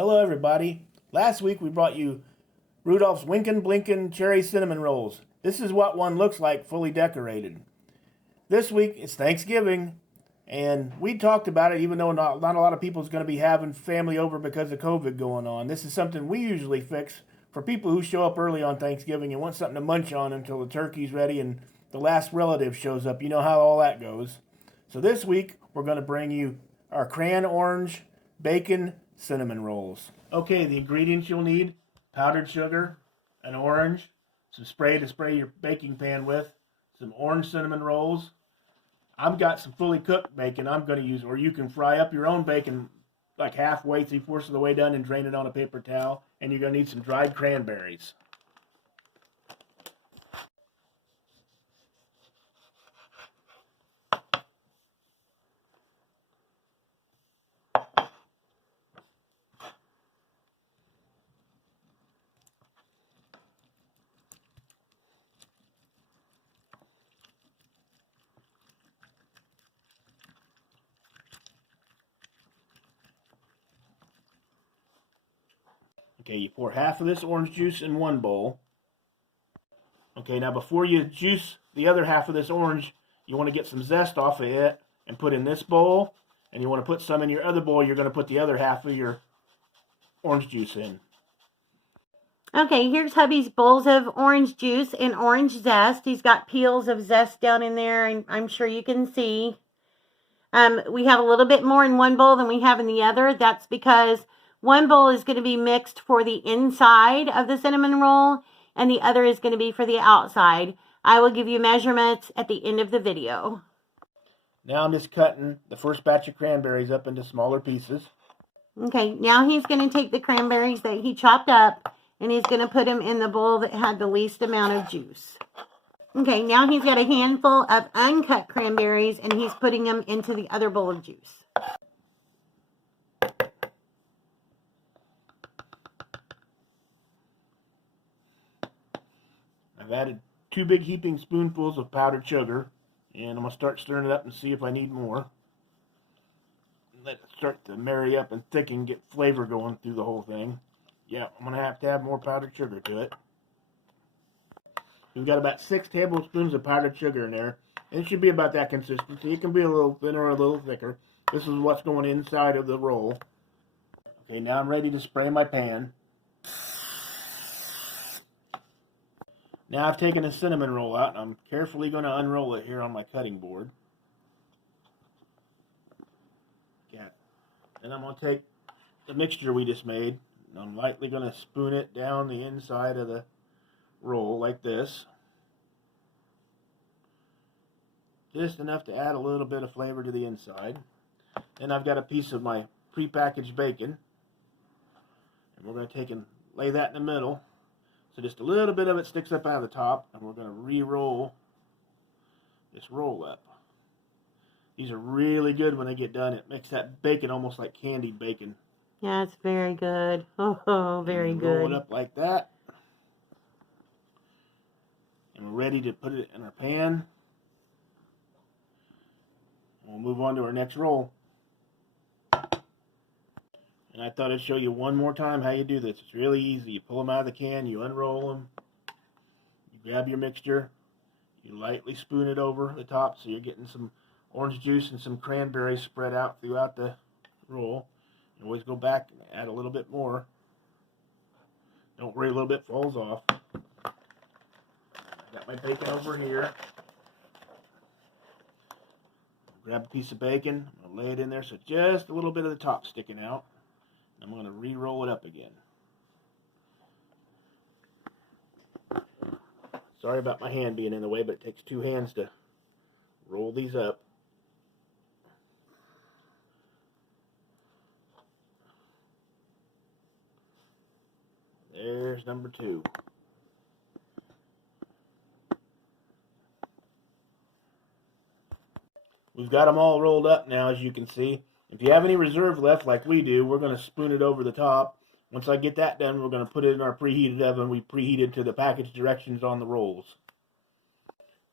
Hello everybody. Last week we brought you Rudolph's Winkin' Blinkin' Cherry Cinnamon Rolls. This is what one looks like fully decorated. This week it's Thanksgiving, and we talked about it even though not a lot of people is going to be having family over because of COVID going on. This is something we usually fix for people who show up early on Thanksgiving and want something to munch on until the turkey's ready and the last relative shows up. You know how all that goes. So this week we're going to bring you our cran orange bacon cinnamon rolls. Okay, the ingredients you'll need: powdered sugar, an orange, some spray to spray your baking pan with, some orange cinnamon rolls. I've got some fully cooked bacon I'm going to use, or you can fry up your own bacon like halfway, 3/4 of the way done, and drain it on a paper towel. And you're going to need some dried cranberries. Okay, you pour half of this orange juice in one bowl. Okay, now before you juice the other half of this orange, you want to get some zest off of it and put in this bowl. And you want to put some in your other bowl. You're going to put the other half of your orange juice in. Okay, here's hubby's bowls of orange juice and orange zest. He's got peels of zest down in there, and I'm sure you can see. We have a little bit more in one bowl than we have in the other. That's because one bowl is going to be mixed for the inside of the cinnamon roll, and the other is going to be for the outside. I will give you measurements at the end of the video. Now I'm just cutting the first batch of cranberries up into smaller pieces. Okay, now he's going to take the cranberries that he chopped up, and he's going to put them in the bowl that had the least amount of juice. Okay, now he's got a handful of uncut cranberries, and he's putting them into the other bowl of juice. I've added 2 big heaping spoonfuls of powdered sugar, and I'm going to start stirring it up and see if I need more. Let it start to marry up and thicken, get flavor going through the whole thing. Yeah, I'm going to have more powdered sugar to it. We've got about 6 tablespoons of powdered sugar in there. It should be about that consistency. It can be a little thinner or a little thicker. This is what's going inside of the roll. Okay, now I'm ready to spray my pan. Now I've taken a cinnamon roll out, and I'm carefully going to unroll it here on my cutting board. Yeah. Then I'm going to take the mixture we just made, and I'm lightly going to spoon it down the inside of the roll like this. Just enough to add a little bit of flavor to the inside. Then I've got a piece of my prepackaged bacon, and we're going to take and lay that in the middle. So just a little bit of it sticks up out of the top, and we're going to re-roll this roll up. These are really good when they get done. It makes that bacon almost like candied bacon. Yeah, it's very good. Oh, very good. Roll it up like that. And we're ready to put it in our pan. We'll move on to our next roll. And I thought I'd show you one more time how you do this. It's really easy. You pull them out of the can, you unroll them, you grab your mixture, you lightly spoon it over the top so you're getting some orange juice and some cranberry spread out throughout the roll. You always go back and add a little bit more. Don't worry, a little bit falls off. Got my bacon over here. Grab a piece of bacon, I'm going to lay it in there so just a little bit of the top sticking out. I'm going to re-roll it up again. Sorry about my hand being in the way, but it takes 2 hands to roll these up. There's number 2. We've got them all rolled up now, as you can see. If you have any reserve left like we do, we're going to spoon it over the top. Once I get that done, we're going to put it in our preheated oven. We preheated to the package directions on the rolls.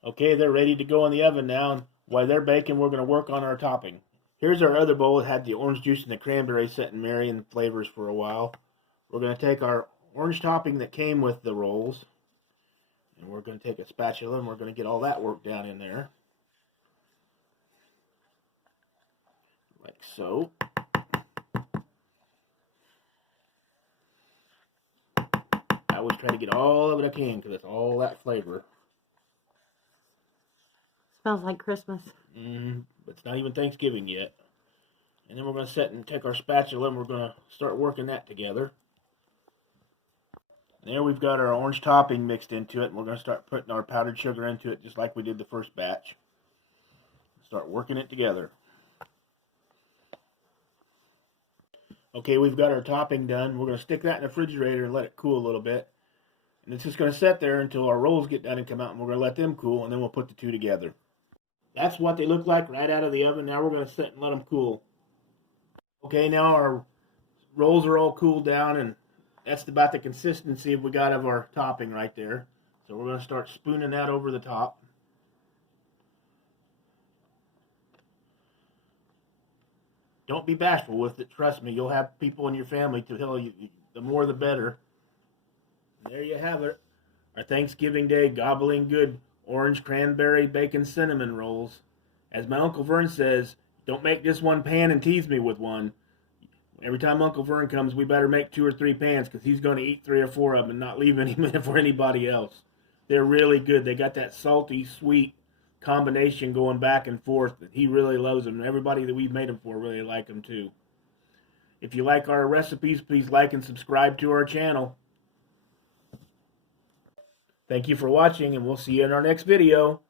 Okay, they're ready to go in the oven now. And while they're baking, we're going to work on our topping. Here's our other bowl. It had the orange juice and the cranberry set and marrying flavors for a while. We're going to take our orange topping that came with the rolls, and we're going to take a spatula and we're going to get all that worked down in there. Like so. I always try to get all of it I can because it's all that flavor. Smells like Christmas. But it's not even Thanksgiving yet. And then we're going to set and take our spatula and we're going to start working that together. There we've got our orange topping mixed into it, and we're going to start putting our powdered sugar into it just like we did the first batch. Start working it together. Okay, we've got our topping done. We're going to stick that in the refrigerator and let it cool a little bit. And it's just going to sit there until our rolls get done and come out, and we're going to let them cool, and then we'll put the two together. That's what they look like right out of the oven. Now we're going to sit and let them cool. Okay, now our rolls are all cooled down, and that's about the consistency we got of our topping right there. So we're going to start spooning that over the top. Don't be bashful with it. Trust me, you'll have people in your family to tell you the more the better. There you have it. Our Thanksgiving Day gobbling good orange, cranberry, bacon, cinnamon rolls. As my Uncle Vern says, don't make just one pan and tease me with one. Every time Uncle Vern comes, we better make 2 or 3 pans because he's going to eat 3 or 4 of them and not leave any for anybody else. They're really good. They got that salty, sweet combination going back and forth. He really loves them. Everybody that we've made them for really like them too. If you like our recipes, please like and subscribe to our channel. Thank you for watching, and we'll see you in our next video.